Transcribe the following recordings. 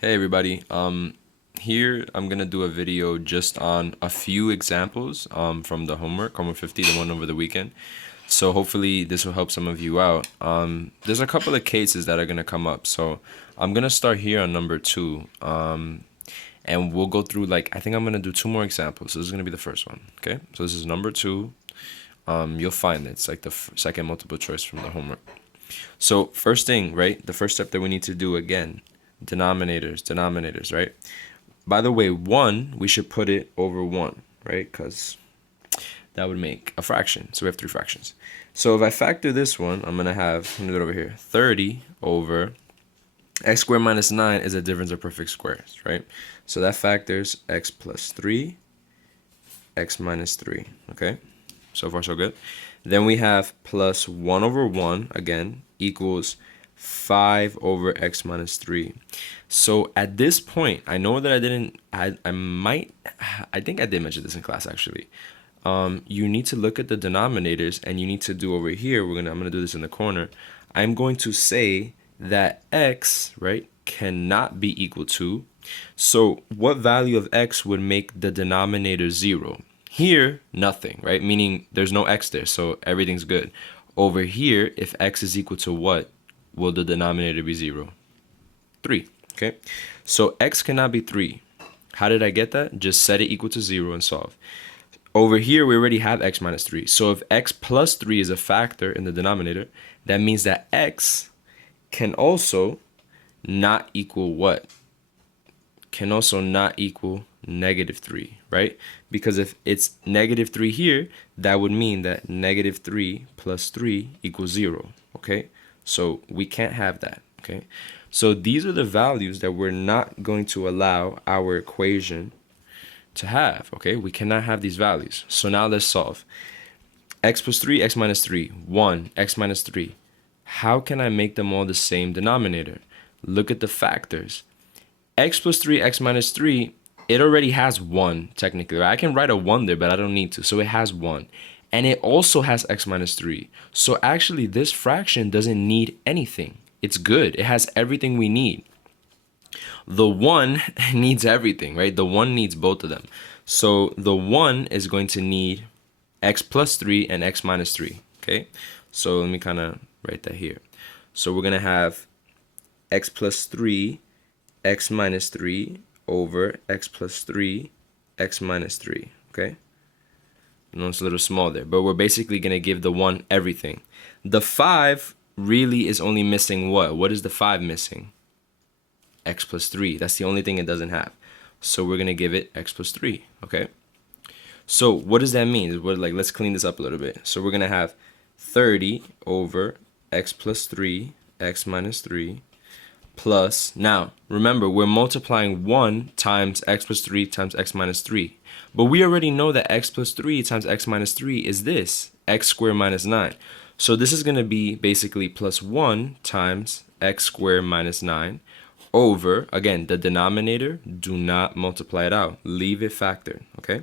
Hey everybody. Here I'm gonna do a video just on a few examples from the homework 50, the one over the weekend. So hopefully this will help some of you out. There's a couple of cases that are gonna come up. So I'm gonna start here on number two. And we'll go through like I think I'm gonna do two more examples. So this is gonna be the first one. Okay. So this is number two. You'll find it. It's like the second multiple choice from the homework. So first thing, right? The first step that we need to do again, denominators, right? By the way, 1, we should put it over 1, right? Because that would make a fraction. So we have three fractions. So if I factor this one, I'm going to have, let me do it over here, 30 over x squared minus 9 is a difference of perfect squares, right? So that factors x plus 3, x minus 3, okay? So far, so good. Then we have plus 1 over 1, again, equals 5 over x minus 3. So at this point, I know that I think I did mention this in class actually. You need to look at the denominators and you need to do over here, I'm gonna do this in the corner. I'm going to say that x, right, cannot be equal to. So what value of x would make the denominator 0? Here, nothing, right? Meaning there's no x there, so everything's good. Over here, if x is equal to what, will the denominator be 0? 3, okay? So x cannot be 3. How did I get that? Just set it equal to 0 and solve. Over here, we already have x minus 3. So if x plus 3 is a factor in the denominator, that means that x can also not equal what? Can also not equal negative 3, right? Because if it's negative 3 here, that would mean that negative 3 plus 3 equals 0, okay? So we can't have that, okay? So these are the values that we're not going to allow our equation to have, okay? We cannot have these values. So now let's solve. X plus 3, x minus 3, 1, x minus 3. How can I make them all the same denominator? Look at the factors. X plus 3, x minus 3, it already has 1, technically. Right? I can write a 1 there, but I don't need to. So it has 1. And it also has x minus 3. So actually, this fraction doesn't need anything. It's good. It has everything we need. The 1 needs everything, right? The 1 needs both of them. So the 1 is going to need x plus 3 and x minus 3, okay? So let me kind of write that here. So we're going to have x plus 3 x minus 3 over x plus 3, x minus 3, okay? I know it's a little small there, but we're basically going to give the 1 everything. The 5 really is only missing what? What is the 5 missing? X plus 3. That's the only thing it doesn't have. So we're going to give it x plus 3, okay? So what does that mean? Let's clean this up a little bit. So we're going to have 30 over x plus 3, x minus 3, plus, now, remember, we're multiplying 1 times x plus 3 times x minus 3. But we already know that x plus 3 times x minus 3 is this, x squared minus 9. So this is going to be basically plus 1 times x squared minus 9 over, again, the denominator, do not multiply it out. Leave it factored, okay?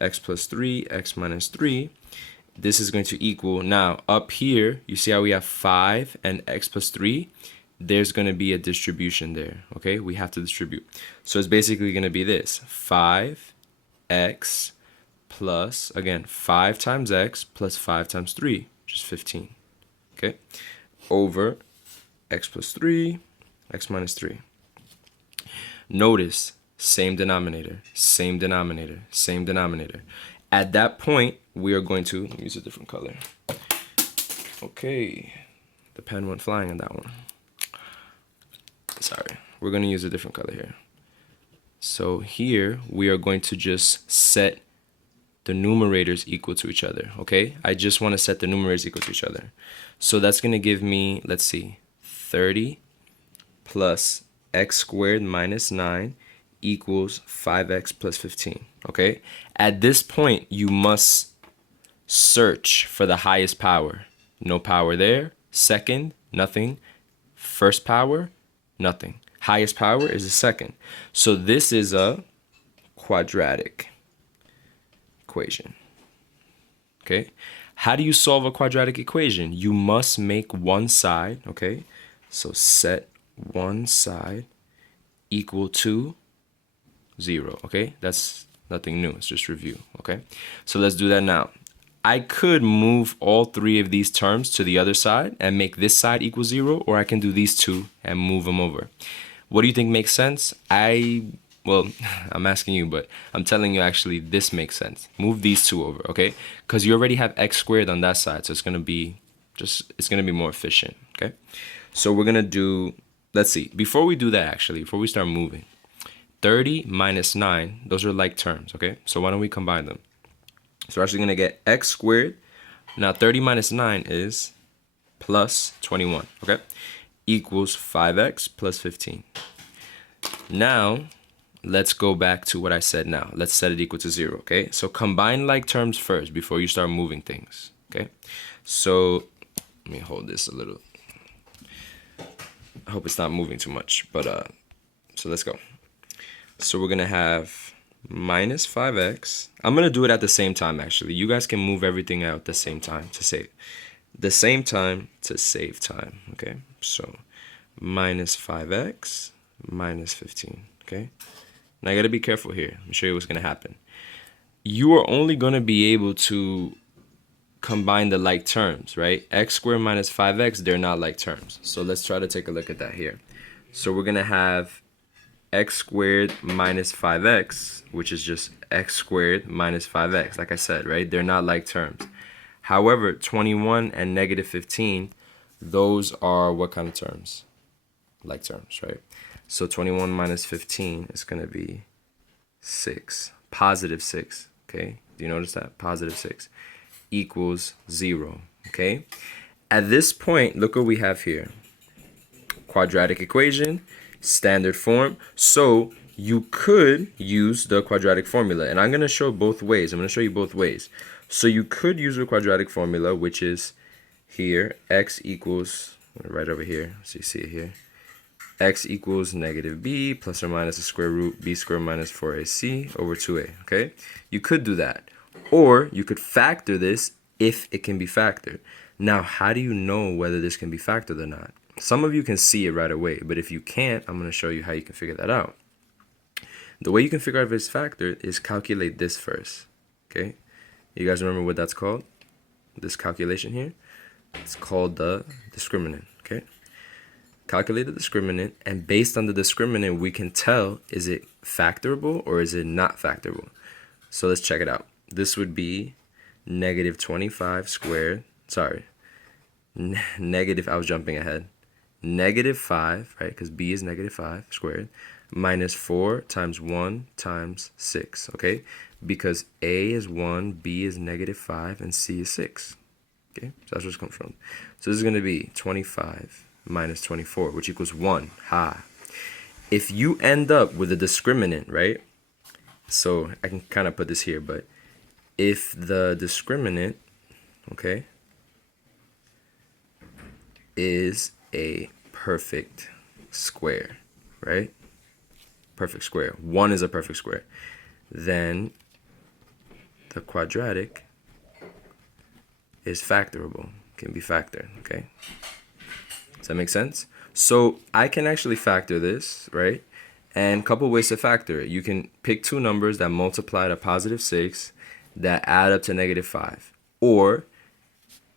X plus 3, x minus 3. This is going to equal, now, up here, you see how we have 5 and x plus 3? There's going to be a distribution there, okay? We have to distribute. So it's basically going to be this, 5x plus, again, 5 times x plus 5 times 3, which is 15, okay? Over x plus 3, x minus 3. Notice, same denominator, same denominator, same denominator. At that point, we are going to use a different color. Okay, the pen went flying on that one. Sorry, we're going to use a different color here. So here, we are going to just set the numerators equal to each other, okay? I just want to set the numerators equal to each other. So that's going to give me, let's see, 30 plus x squared minus 9 equals 5x plus 15, okay? At this point, you must search for the highest power. No power there. Second, nothing. First power, nothing. Highest power is the second. So this is a quadratic equation, okay? How do you solve a quadratic equation? You must make one side, okay? So set one side equal to 0, okay? That's nothing new, it's just review, okay? So let's do that now. I could move all three of these terms to the other side and make this side equal 0, or I can do these two and move them over. What do you think makes sense? Well, I'm asking you, but I'm telling you actually this makes sense. Move these two over, okay? Because you already have x squared on that side, so it's gonna be more efficient, okay? So we're gonna do, let's see, before we do that actually, before we start moving, 30 minus 9, those are like terms, okay? So why don't we combine them? So we're actually gonna get x squared. Now 30 minus 9 is plus 21, okay? Equals 5x plus 15. Now, let's go back to what I said now. Let's set it equal to 0, okay? So combine like terms first before you start moving things, okay? So let me hold this a little. I hope it's not moving too much, but so let's go. So we're gonna have minus 5x. I'm gonna do it at the same time actually. You guys can move everything out at the same time to save. The same time to save time, okay? So minus 5x minus 15, okay? Now I gotta be careful here. Let me show you what's gonna happen. You are only gonna be able to combine the like terms, right? X squared minus 5x, they're not like terms. So let's try to take a look at that here. So we're gonna have x squared minus 5x, which is just x squared minus 5x, like I said, right? They're not like terms. However, 21 and negative 15, those are what kind of terms? Like terms, right? So 21 minus 15 is going to be 6, positive 6, okay? Do you notice that? Positive 6 equals 0, okay? At this point, look what we have here. Quadratic equation, standard form. So you could use the quadratic formula, and I'm going to show both ways. I'm going to show you both ways. So you could use the quadratic formula, which is here, x equals, right over here, so you see it here, x equals negative b plus or minus the square root b squared minus 4ac over 2a, okay? You could do that. Or you could factor this if it can be factored. Now, how do you know whether this can be factored or not? Some of you can see it right away, but if you can't, I'm going to show you how you can figure that out. The way you can figure out if it's factored is calculate this first, okay? You guys remember what that's called? This calculation here? It's called the discriminant, okay? Calculate the discriminant, and based on the discriminant, we can tell, is it factorable or is it not factorable? So let's check it out. This would be negative 25 squared, negative, I was jumping ahead, negative 5, right, because b is negative 5 squared, minus 4 times 1 times 6, okay? Because a is 1, b is negative 5, and c is 6, okay? So that's where it's coming from. So this is going to be 25 minus 24, which equals 1. Ha! If you end up with a discriminant, right? So I can kind of put this here, but if the discriminant, okay, is a perfect square, right? Perfect square. 1 is a perfect square. Then the quadratic is factorable, can be factored, okay? Does that make sense? So I can actually factor this, right? And a couple ways to factor it. You can pick two numbers that multiply to positive 6 that add up to negative 5. Or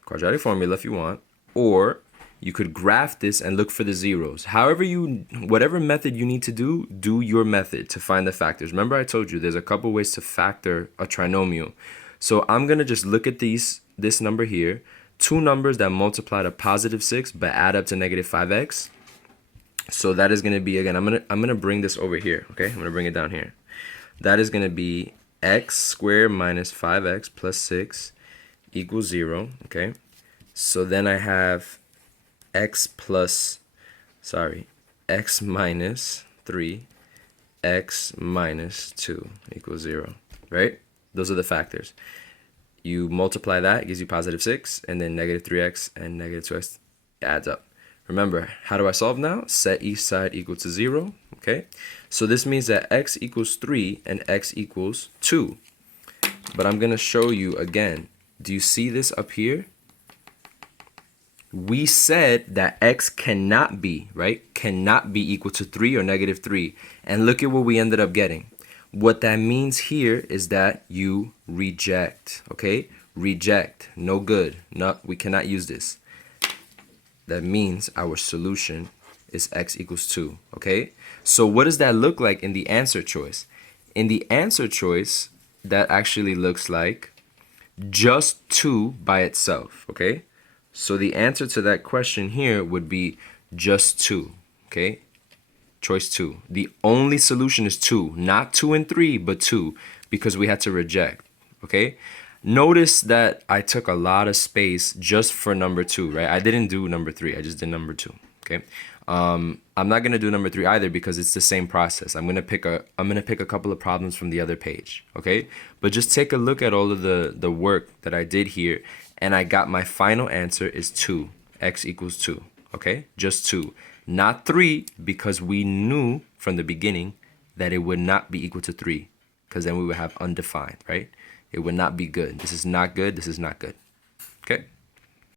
quadratic formula if you want. Or you could graph this and look for the zeros. Whatever method you need to do your method to find the factors. Remember I told you there's a couple ways to factor a trinomial. So I'm going to just look at this number here. Two numbers that multiply to positive 6 but add up to negative 5x. So that is going to be, again, I'm going to bring this over here, okay? I'm going to bring it down here. That is going to be x squared minus 5x plus 6 equals 0, okay? So then I have x minus 3, x minus 2 equals 0, right? Those are the factors. You multiply that, it gives you positive 6, and then negative 3x and negative 2x adds up. Remember, how do I solve now? Set each side equal to 0, okay? So this means that x equals 3 and x equals 2. But I'm going to show you again. Do you see this up here? we said that x cannot be, right? Cannot be equal to 3 or negative 3. And look at what we ended up getting. What that means here is that you reject, okay? Reject, no good. No, we cannot use this. That means our solution is x equals 2, okay? So what does that look like in the answer choice? In the answer choice, that actually looks like just 2 by itself, okay? So the answer to that question here would be just 2, okay? Choice 2. The only solution is 2, not 2 and 3, but 2, because we had to reject, okay? Notice that I took a lot of space just for number 2, right? I didn't do number 3, I just did number 2, okay? I'm not gonna do number 3 either because it's the same process. I'm gonna pick a couple of problems from the other page, okay? But just take a look at all of the work that I did here, and I got my final answer is 2, x equals 2, okay? Just 2, not 3, because we knew from the beginning that it would not be equal to 3, because then we would have undefined, right? It would not be good. This is not good, this is not good, okay?